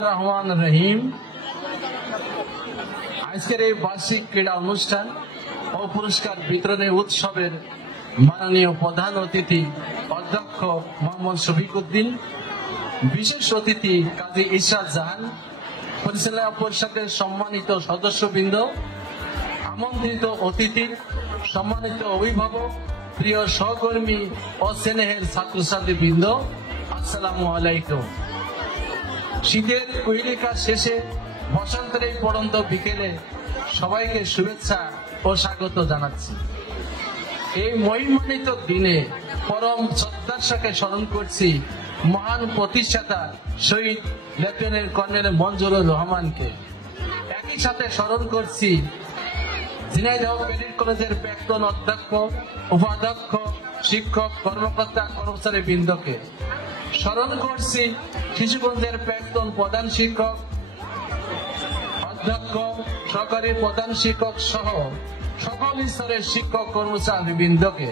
রহমান রহিম। আজকের এই বার্ষিক ক্রীড়া অনুষ্ঠান ও পুরস্কার বিতরণী উৎসবের মাননীয় প্রধান অতিথি অধ্যক্ষ মোহাম্মদ শফিক উদ্দিন, বিশেষ অতিথি কাজী ইশরাত জাহান, পরিচালনা পরিষদের সম্মানিত সদস্যবৃন্দ, আমন্ত্রিত অতিথি, সম্মানিত অভিভাবক, প্রিয় সহকর্মী ও স্নেহের ছাত্রছাত্রীবৃন্দ, আসসালামু আলাইকুম। শীতের কুইলিকা শেষে বসন্তের এই পড়ন্ত বিকেলে সবাইকে শুভেচ্ছা ও স্বাগত জানাচ্ছি। এই মহিমান্বিত দিনে পরম শ্রদ্ধার সাথে স্মরণ করছি মহান প্রতিষ্ঠাতা শহীদ লেফটেন্যান্ট কর্নেল মঞ্জুরুর রহমানকে। একই সাথে স্মরণ করছি ঝিনাইদহ ক্যাডেট কলেজের প্রাক্তন অধ্যক্ষ, উপাধ্যক্ষ, শিক্ষক, কর্মকর্তা, কর্মচারী বৃন্দকে। স্মরণ করছি শিশুগঞ্জের প্রাক্তন প্রধান শিক্ষক, অধ্যক্ষ, সহকারী প্রধান শিক্ষক সহ সকল স্তরের শিক্ষক কর্মচারী বৃন্দকে,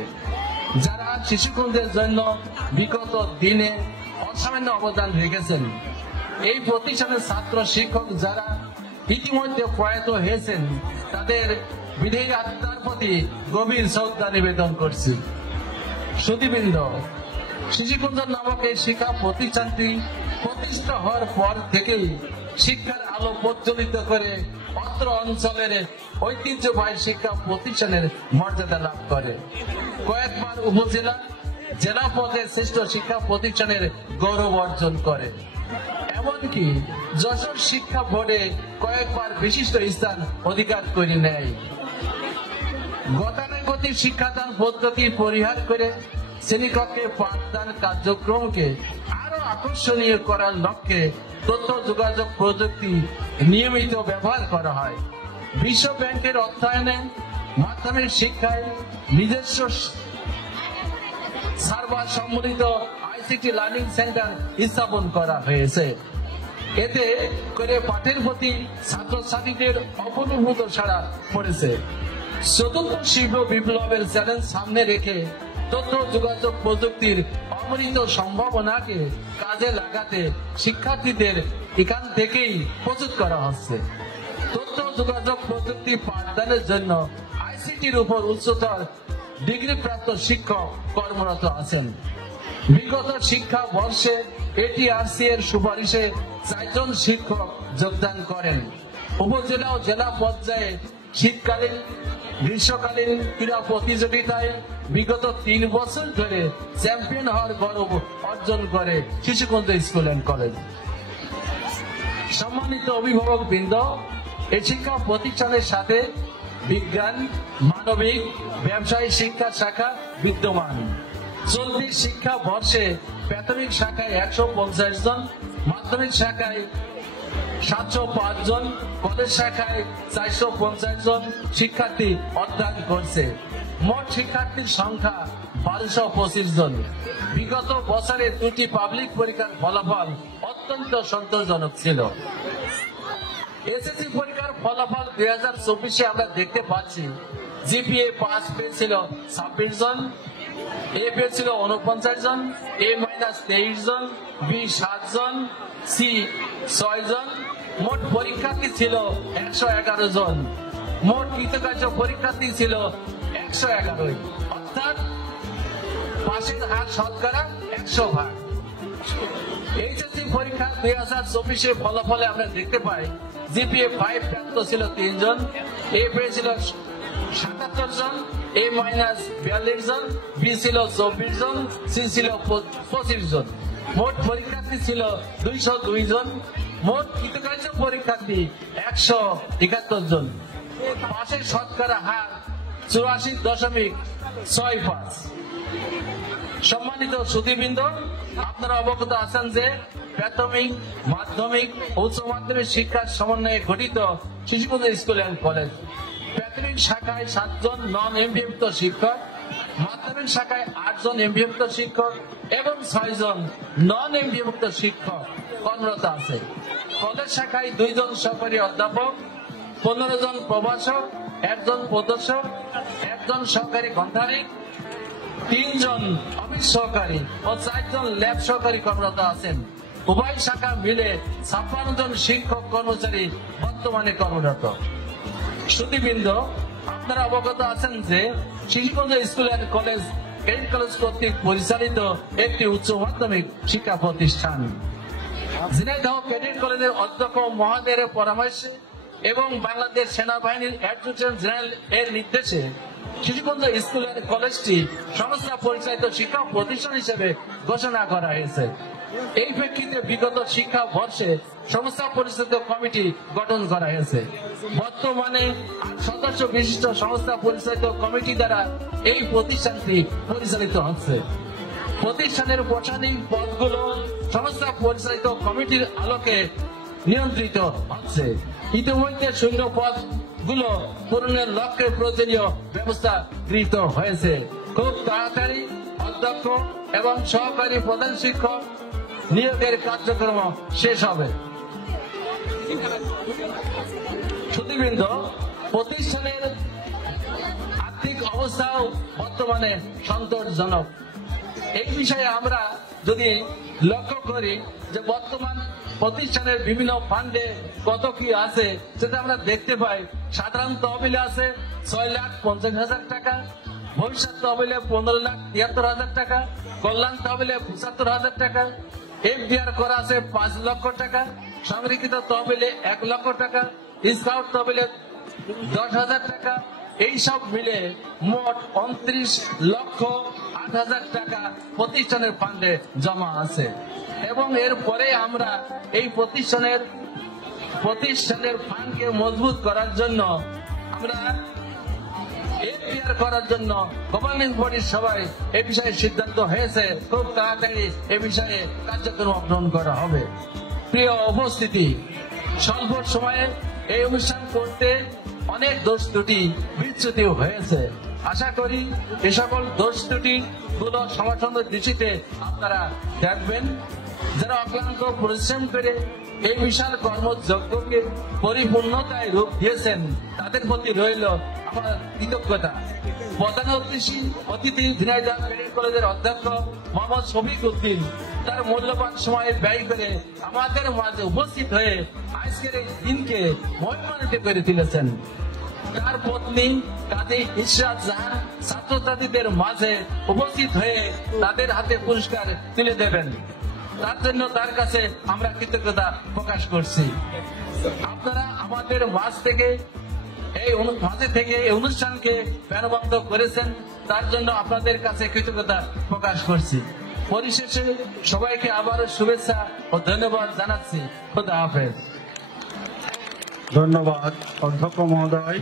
যারা শিশুগঞ্জের জন্য বিগত দিনে অসামান্য অবদান রেখেছেন। এই প্রতিষ্ঠানের ছাত্র শিক্ষক যারা ইতিমধ্যে প্রয়াত হয়েছেন, তাদের বিদেহী আত্মার প্রতি গভীর শ্রদ্ধা নিবেদন করছি। সুধীবৃন্দ, শিশুকুঞ্জ নামক এই শিক্ষা প্রতিষ্ঠানটি প্রতিষ্ঠা হওয়ার পর থেকেই শিক্ষার আলো প্রজ্বলিত করে অত্র অঞ্চলের ঐতিহ্যবাহী শিক্ষা প্রতিষ্ঠানের মর্যাদা লাভ করে। কয়েকবার উপজেলা, জেলা পর্যায়ে শ্রেষ্ঠ শিক্ষা প্রতিষ্ঠানের গৌরব অর্জন করে। এমনকি যশোর শিক্ষা বোর্ডে কয়েকবার বিশিষ্ট স্থান অধিকার করে নেয়। গতানুগতিক শিক্ষাদান পদ্ধতি পরিহার করে শ্রেণীকক্ষে পাঠদান কার্যক্রমকে আরো আকর্ষণীয় করার লক্ষ্যে তথ্য যোগাযোগ প্রযুক্তি নিয়মিত ব্যবহার করা হয়। বিশ্ব ব্যাংকের অর্থায়নে মাধ্যমিক শিক্ষায় নিজস্ব সার্ভার সম্বলিত আইসিটি লার্নিং সেন্টার স্থাপন করা হয়েছে। এতে করে পাঠের প্রতি ছাত্রছাত্রীদের অপরিভূত সাড়া পড়েছে। চতুর্থ শিল্প বিপ্লবের চ্যালেঞ্জ সামনে রেখে তথ্য যোগাযোগ প্রযুক্তির অমৃত সম্ভাবনাকে কাজে লাগাতে শিক্ষার্থীদের এখান থেকেই প্রস্তুত করা হচ্ছে। তথ্য যোগাযোগ প্রযুক্তি পাঠদানের জন্য আইসিটির উপর উচ্চতর ডিগ্রিপ্রাপ্ত শিক্ষক কর্মরত আছেন। বিগত শিক্ষা বর্ষে এটিআরসি এর সুপারিশে 4 জন শিক্ষক যোগদান করেন। উপজেলা ও জেলা পর্যায়ে শীতকালীন, গ্রীষ্মকালীন ক্রীড়া প্রতিযোগিতায় বিগত 3 বছর ধরে চ্যাম্পিয়ন হওয়ার গৌরব অর্জন করে শিশুকুঞ্জ স্কুল অ্যান্ড কলেজ। সম্মানিত অভিভাবক বৃন্দ, এই শিক্ষা প্রতিষ্ঠানের সাথে বিজ্ঞান, মানবিক, ব্যবসায়ী শিক্ষা শাখা বিদ্যমান। চলতি শিক্ষা বর্ষে প্রাথমিক শাখায় 150 জন, মাধ্যমিক শাখায় 705 জন, কলেজ শাখায় 450 জন শিক্ষার্থী অধ্যয়ন করছে। মোট শিক্ষার্থীর সংখ্যা 1225 জন। বিগত বছরে 2টি পাবলিক পরীক্ষার ফলাফল অত্যন্ত সন্তোষজনক ছিল। এসএসসি পরীক্ষার ফলাফল 2024-এ আমরা দেখতে পাচ্ছি জিপিএ পাস পেয়েছিল 26 জন, এ পেয়েছিল 49 জন, A-23 জন, বি 7 জন, সি 6 জন। মোট পরীক্ষার্থী ছিল 111 জন। মোট কৃতকার্য পরীক্ষার্থী ছিল 111। অর্থাৎ পাশের হার শতকরা 100%। এইচএসসি পরীক্ষা 2024-এ ফলাফলে আমরা দেখতে পাই জিপিএ 5 প্রাপ্ত ছিল 3 জন, এ পেয়েছিল 77 জন, A-42 জন, বি ছিল 24 জন, সি ছিল 25 জন। মোট পরীক্ষার্থী ছিল 202 জন। মোট কৃতকার্য পরীক্ষার্থী 171 জন। পাশের শতকরা হার 84.65। সম্মানিত সুধীবৃন্দ, আপনারা অবগত আছেন যে প্রাথমিক, মাধ্যমিক, উচ্চ মাধ্যমিক শিক্ষার সমন্বয়ে গঠিত শিশুকুঞ্জ স্কুল অ্যান্ড কলেজ। প্রাথমিক শাখায় 7 জন নন এমপিভুক্ত শিক্ষক, মাধ্যমিক শাখায় 8 জন এমপিভুক্ত শিক্ষক এবং 6 জন নন এমপিভুক্ত শিক্ষক কর্মরত আছে। কলেজ শাখায় 2 জন সহকারী অধ্যাপক, 15 জন প্রভাষক, 1 জন প্রদর্শক, 1 জন সহকারী গ্রন্থাগারিক, 3 জন অফিস সহকারী ও 4 জন ল্যাব সহকারী কর্মরত আছেন। উভয় শাখা মিলে 56 জন শিক্ষক কর্মচারী বর্তমানে কর্মরত। সুধীবৃন্দ, আপনারা অবগত আছেন যে Shishuganj school and college cadet college কর্তৃক পরিচালিত একটি উচ্চ মাধ্যমিক শিক্ষা প্রতিষ্ঠান। ঝিনাইদহ ক্যাডেট কলেজের অধ্যক্ষ মহোদয়ের পরামর্শে এবং বাংলাদেশ সেনাবাহিনীর অ্যাডজুটেন্ট জেনারেল এর নির্দেশে শিশুগঞ্জ স্কুল অ্যান্ড কলেজটি সংস্থা পরিচালিত শিক্ষা প্রতিষ্ঠান হিসেবে ঘোষণা করা হয়েছে। এই প্রেক্ষিতে বিগত শিক্ষা বর্ষে সংস্থা পরিচালিত কমিটি গঠন করা হয়েছে। বর্তমানে 8 সদস্য বিশিষ্ট সংস্থা পরিচালিত কমিটি দ্বারা এই প্রতিষ্ঠানটি পরিচালিত হচ্ছে। প্রতিষ্ঠানের প্রশাসনিক পদগুলো সংস্থা পরিচালিত কমিটির আলোকে নিয়ন্ত্রিত হচ্ছে। ইতিমধ্যে শূন্য পদ গুলো পূরণের লক্ষ্যে প্রয়োজনীয় ব্যবস্থা গৃহীত হয়েছে। খুব তাড়াতাড়ি অধ্যক্ষ এবং সহকারী প্রধান শিক্ষক নিয়োগের কার্যক্রম শেষ হবে। সুধীবৃন্দ, প্রতিষ্ঠানের আর্থিক অবস্থাও বর্তমানে সন্তোষজনক। এই বিষয়ে আমরা যদি লক্ষ্য করি যে বর্তমান প্রতিষ্ঠানের বিভিন্ন ফান্ডে কত কি আছে সেটা আমরা দেখতে পাই। সাধারণ তহবিলে আছে 6,50,000 টাকা, ভবিষ্যৎ তহবিলে 15,73,000 টাকা, কল্যাণ তহবিলে 75,000 টাকা, এফডিআর করা আছে 5 লক্ষ টাকা, সংরক্ষিত তহবিলে 1 লক্ষ টাকা, স্কাউট তহবিলে 10,000 টাকা। এই সব মিলে মোট 29,08,000 টাকা প্রতিষ্ঠানের ফান্ডে জমা আছে। এবং এরপরে আমরা এই প্রতিষ্ঠানের ফান্ডকে মজবুত করার জন্য আমরা এফডিআর করার জন্য গভর্নিং বডির সবাই এ বিষয়ে সিদ্ধান্ত হয়েছে। খুব তাড়াতাড়ি এ বিষয়ে কার্যক্রম গ্রহণ করা হবে। প্রিয় উপস্থিতি, স্বল্প সময়ে এই অনুষ্ঠান করতে অনেক দোষ ত্রুটি বিচ্যুতি হয়েছে। আশা করি এ সকল দোষ ত্রুটি গুলো সমাধানের দৃষ্টিতে আপনারা দেখবেন। যারা অক্লান্ত পরিশ্রম করে এই বিশাল কর্মযজ্ঞকে পরিপূর্ণতায় রূপ দিয়েছেন তাদের প্রতি রইল আমার কৃতজ্ঞতা। প্রধান অতিথি ঝিনাইদহ ক্যাডেট কলেজের অধ্যক্ষ মোহাম্মদ শফিক উদ্দিন তার মূল্যবান সময় ব্যয় করে আমাদের মাঝে উপস্থিত হয়ে আজকের এই দিনকে মহিমান্বিত করে তুলেছেন। তার পত্নী কাজী ইশরাত জাহান ছাত্রছাত্রীদের মাঝে উপস্থিত হয়ে তাদের হাতে পুরস্কার তুলে দেবেন। তার জন্য তার কাছে আমরা কৃতজ্ঞতা প্রকাশ করছি। আপনারা আমাদের মাঝে থেকে এই অনুষ্ঠানকে প্রাণবন্ত করেছেন, তার জন্য আপনাদের কাছে কৃতজ্ঞতা প্রকাশ করছি। পরিশেষে সবাইকে আবারও শুভেচ্ছা ও ধন্যবাদ জানাচ্ছি। খোদা হাফেজ। ধন্যবাদ অধ্যক্ষ মহোদয়।